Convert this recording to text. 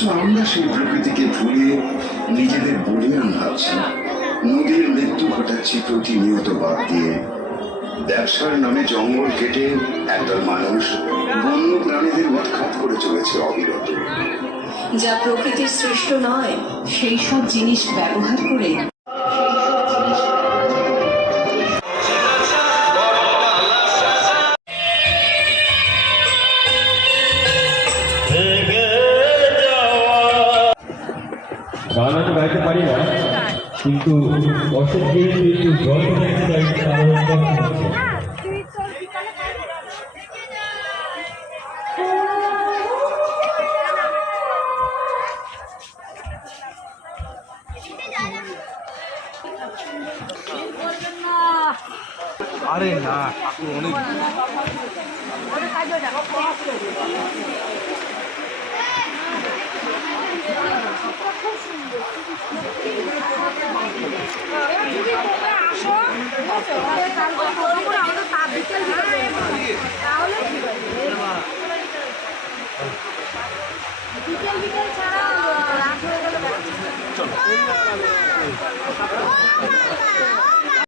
অথচ আমরা সেই প্রকৃতিকে ভুলে নিজেদের বলিয়ান ভাবছি। নদীর মৃত্যু ঘটাচ্ছি প্রতিনিয়ত বাদ দিয়ে। ব্যবসার নামে জঙ্গল কেটে একদল মানুষ বন্য প্রাণীদের উৎখাত করে চলেছে অবিরত। যা প্রকৃতির সৃষ্ট নয় সেই সব জিনিস ব্যবহার করে গান আমি গাইতে পারি না, কিন্তু অসুখ যেহেতু একটু জল গাইতে পারি তাহলে কষ্ট হচ্ছে। আরে না অনেক আসো